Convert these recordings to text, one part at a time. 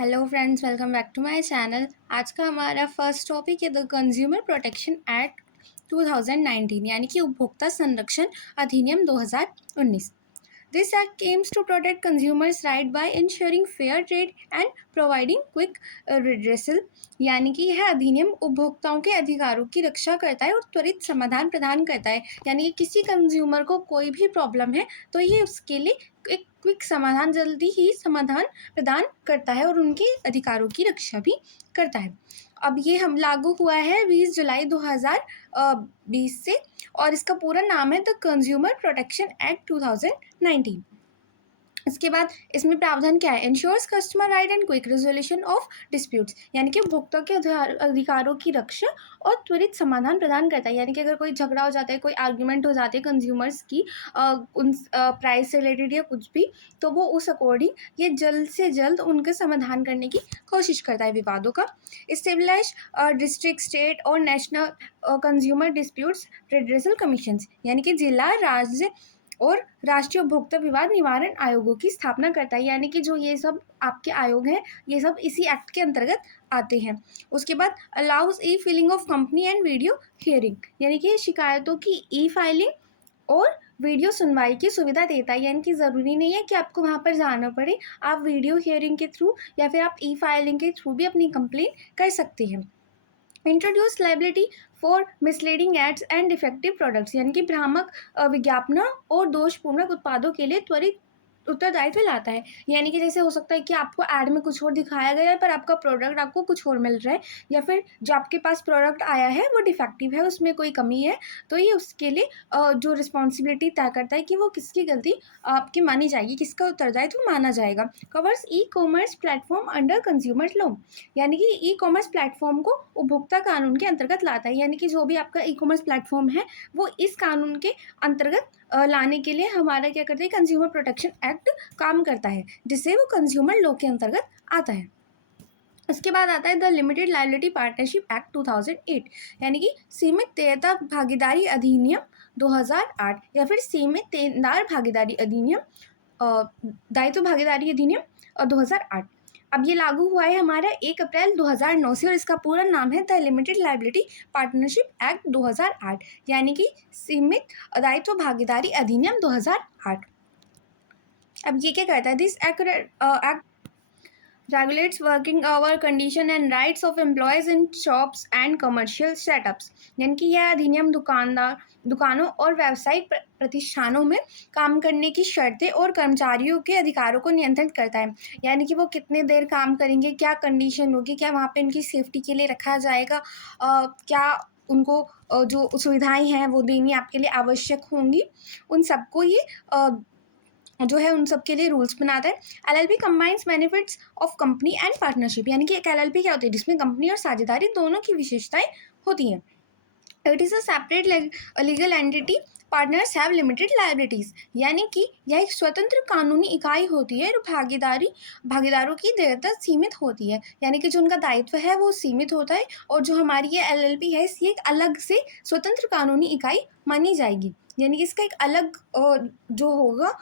Hello friends, welcome back to my channel. आज का हमारा फर्स्ट टॉपिक है द कंज्यूमर प्रोटेक्शन एक्ट 2019 यानी कि उपभोक्ता संरक्षण अधिनियम 2019। This act aims to protect consumers' right by ensuring fair trade and providing quick redressal। यानी कि यह अधिनियम उपभोक्ताओं के अधिकारों की रक्षा करता है और त्वरित समाधान प्रदान करता है। यानी कि किसी कंज्यूमर को कोई भी प्रॉब्लम है तो ये उसके लिए एक क्विक समाधान, जल्दी ही समाधान प्रदान करता है और उनके अधिकारों की रक्षा भी करता है। अब ये हम लागू हुआ है 20 जुलाई 2020 से और इसका पूरा नाम है द कंज्यूमर प्रोटेक्शन एक्ट 2019। इसके बाद इसमें प्रावधान क्या है? Ensures customer right and quick resolution of disputes, यानी कि उपभोक्ता के अधिकारों की रक्षा और त्वरित समाधान प्रदान करता है। यानी कि अगर कोई झगड़ा हो जाता है, कोई आर्ग्यूमेंट हो जाते हैं कंज्यूमर्स की उन प्राइस से रिलेटेड या कुछ भी, तो वो उस अकॉर्डिंग ये जल्द से जल्द उनके समाधान करने की कोशिश करता है विवादों का। इस्टेब्लिश डिस्ट्रिक्ट, स्टेट और national consumer disputes redressal commissions, यानी कि जिला, राज्य और राष्ट्रीय उपभोक्ता विवाद निवारण आयोगों की स्थापना करता है। यानी कि जो ये सब आपके आयोग हैं, ये सब इसी एक्ट के अंतर्गत आते हैं। उसके बाद allows E filling of company and video hearing, यानी कि शिकायतों की ई फाइलिंग और वीडियो सुनवाई की सुविधा देता है। यानी कि ज़रूरी नहीं है कि आपको वहाँ पर जाना पड़े, आप वीडियो हियरिंग के थ्रू या फिर आप ई फाइलिंग के थ्रू भी अपनी कंप्लेंट कर सकते हैं। Introduce liability for misleading ads and defective products, यानी कि भ्रामक विज्ञापनों और दोषपूर्ण उत्पादों के लिए त्वरित उत्तरदायित्व लाता है। यानी कि जैसे हो सकता है कि आपको ऐड में कुछ और दिखाया गया है पर आपका प्रोडक्ट आपको कुछ और मिल रहा है, या फिर जो आपके पास प्रोडक्ट आया है वो डिफेक्टिव है, उसमें कोई कमी है, तो ये उसके लिए जो रिस्पॉन्सिबिलिटी तय करता है कि वो किसकी गलती आपकी मानी जाएगी, किसका उत्तरदायित्व माना जाएगा। Covers e commerce platform under consumer law, यानी कि ई कॉमर्स प्लेटफॉर्म को उपभोक्ता कानून के अंतर्गत लाता है। यानी कि जो भी आपका ई कॉमर्स प्लेटफॉर्म है वो इस कानून के अंतर्गत लाने के लिए हमारा क्या करता है, कंज्यूमर प्रोटेक्शन एक्ट काम करता है, जिससे वो कंज्यूमर लॉ के अंतर्गत आता है। उसके बाद आता है the limited liability partnership act 2008, यानी कि सीमित देयता भागीदारी अधिनियम 2008 या फिर सीमित देनदार भागीदारी अधिनियम, दायित्व भागीदारी अधिनियम 2008। अब ये लागू हुआ है हमारा 1 अप्रैल 2009 से और इसका पूरा नाम है the limited liability partnership act 2008, यानी कि सीमित दायित्व भागीदारी अधिनियम 2008। अब ये क्या करता है? This act regulates working hour condition and rights of employees in shops and commercial setups, यानी कि यह अधिनियम दुकानों और व्यावसायिक प्रतिष्ठानों में काम करने की शर्तें और कर्मचारियों के अधिकारों को नियंत्रित करता है। यानी कि वो कितने देर काम करेंगे, क्या कंडीशन होगी, क्या वहाँ पे उनकी सेफ्टी के लिए रखा जाएगा, क्या उनको जो सुविधाएं हैं वो देनी आपके लिए आवश्यक होंगी, उन सबको ये जो है उन सब के लिए रूल्स बनाता है। LLP combines benefits of company and partnership, यानी कि एक एलएलपी क्या होती है जिसमें कंपनी और साझेदारी दोनों की विशेषताएं होती हैं। It is a separate legal entity, partners have limited liabilities, यानी कि यह एक स्वतंत्र कानूनी इकाई होती है और भागीदारों की देयता सीमित होती है। यानी कि जो उनका दायित्व है वो सीमित होता है और जो हमारी ये एलएलपी है ये एक अलग से स्वतंत्र कानूनी इकाई मानी जाएगी। यानी कि इसका एक अलग जो होगा,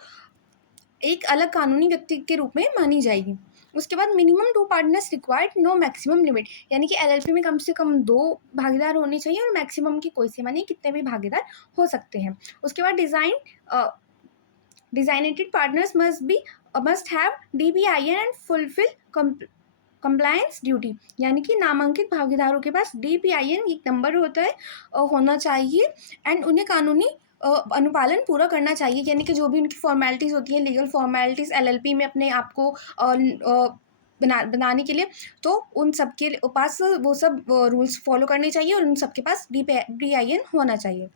एक अलग कानूनी व्यक्ति के रूप में मानी जाएगी। उसके बाद minimum 2 partners required, no maximum limit, यानी कि एलएलपी में कम से कम 2 भागीदार होने चाहिए और मैक्सिमम की कोई सीमा नहीं, कितने भी भागीदार हो सकते हैं। उसके बाद designated partners must have DPIN and fulfil compliance duty, यानी कि नामांकित भागीदारों के पास डीपीआईएन एक नंबर होता है होना चाहिए एंड उन्हें कानूनी अनुपालन पूरा करना चाहिए। यानी कि जो भी उनकी फॉर्मेलिटीज़ होती हैं, लीगल फॉर्मेलिटीज़ एलएलपी में अपने आप को बनाने के लिए, तो उन सब के पास वो सब रूल्स फॉलो करने चाहिए और उन सब के पास डीपीआईएन होना चाहिए।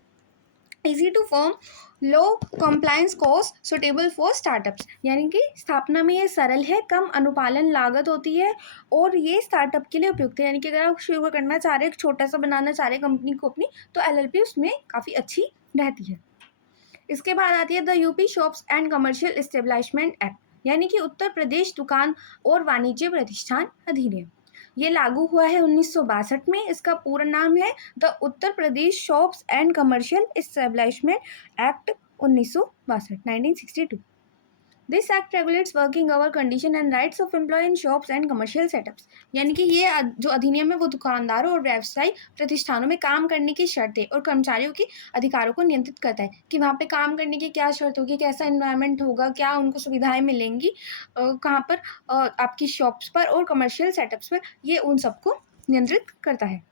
Easy to form, low compliance cost, suitable for startups, यानी कि स्थापना में ये सरल है, कम अनुपालन लागत होती है और ये स्टार्टअप के लिए उपयुक्त है। यानी कि अगर आप शुरू करना चाह रहे हैं, छोटा सा बनाना चाह रहे हैं कंपनी को अपनी, तो एलएलपी उसमें काफ़ी अच्छी रहती है। इसके बाद आती है the UP shops and commercial establishment act, यानी कि उत्तर प्रदेश दुकान और वाणिज्य प्रतिष्ठान अधिनियम। ये लागू हुआ है 1962 में। इसका पूरा नाम है the Uttar Pradesh shops and commercial establishment act 1962, 1962। This act regulates working hour condition and rights of employ in shops and commercial setups. यानी कि ये जो अधिनियम है वो दुकानदारों और व्यवसायिक प्रतिष्ठानों में काम करने की शर्तें और कर्मचारियों के अधिकारों को नियंत्रित करता है कि वहाँ पे काम करने की क्या शर्त होगी, कैसा इन्वायरमेंट होगा, क्या उनको सुविधाएं मिलेंगी, कहाँ पर आपकी शॉप्स पर और कमर्शियल सेटअप्स पर, ये उन सबको नियंत्रित करता है।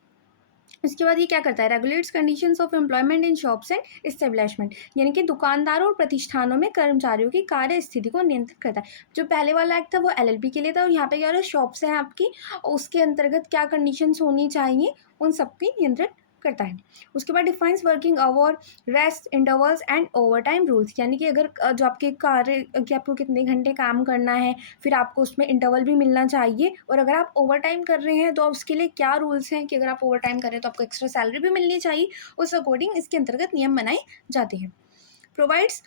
इसके बाद ये क्या करता है, regulates conditions of employment in shops and establishment. यानी कि दुकानदारों और प्रतिष्ठानों में कर्मचारियों की कार्य स्थिति को नियंत्रित करता है। जो पहले वाला एक्ट था वो एलएलपी के लिए था, और यहाँ पे क्या हो रहा है, शॉप्स हैं आपकी, उसके अंतर्गत क्या कंडीशंस होनी चाहिए उन सबकी नियंत्रित करता है। उसके बाद defines working hour, rest intervals and over time rules. यानी कि अगर जो आपके कार्य कि आपको कितने घंटे काम करना है, फिर आपको उसमें इंटरवल भी मिलना चाहिए, और अगर आप ओवर टाइम कर रहे हैं तो उसके लिए क्या रूल्स हैं कि अगर आप ओवर टाइम कर रहे हैं तो आपको एक्स्ट्रा सैलरी भी मिलनी चाहिए, उस अकॉर्डिंग इसके अंतर्गत नियम बनाए जाते हैं। Provides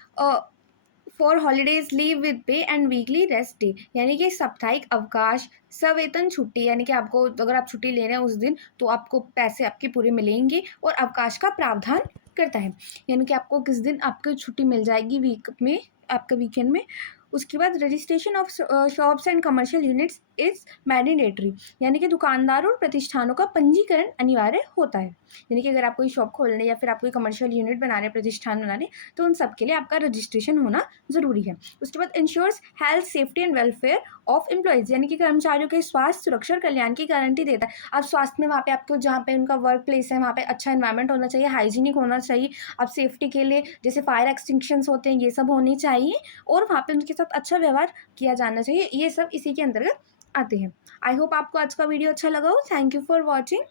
for holidays, leave with पे एंड वीकली रेस्ट डे। यानी कि साप्ताहिक अवकाश, सवेतन छुट्टी, यानी कि आपको अगर आप छुट्टी ले रहे हैं उस दिन तो आपको पैसे आपके पूरे मिलेंगे, और अवकाश का प्रावधान करता है। यानी कि आपको किस दिन आपको छुट्टी मिल जाएगी वीक में, आपका वीकेंड में। उसके बाद registration of shops and commercial units is mandatory. यानी कि दुकानदारों और प्रतिष्ठानों का पंजीकरण अनिवार्य होता है। यानी कि अगर आप कोई शॉप खोलने या फिर आप कोई कमर्शियल यूनिट बना रहे हैं, प्रतिष्ठान बना रहे हैं, तो उन सब के लिए आपका रजिस्ट्रेशन होना ज़रूरी है। उसके बाद ensures health, safety and welfare of employees. यानी कि कर्मचारियों के स्वास्थ्य, सुरक्षा और कल्याण की गारंटी देता है। आप स्वास्थ्य में वहाँ पे आपको जहाँ पे उनका वर्क प्लेस है वहाँ पे अच्छा इन्वायरमेंट होना चाहिए, हाइजीनिक होना चाहिए। आप सेफ्टी के लिए जैसे फायर एक्सटिंक्शंस होते हैं ये सब होने चाहिए, और वहाँ पे उनके साथ अच्छा व्यवहार किया जाना चाहिए। ये सब इसी के अंतर्गत आते हैं। आई होप आपको आज का वीडियो अच्छा लगा हो। Thank you for watching.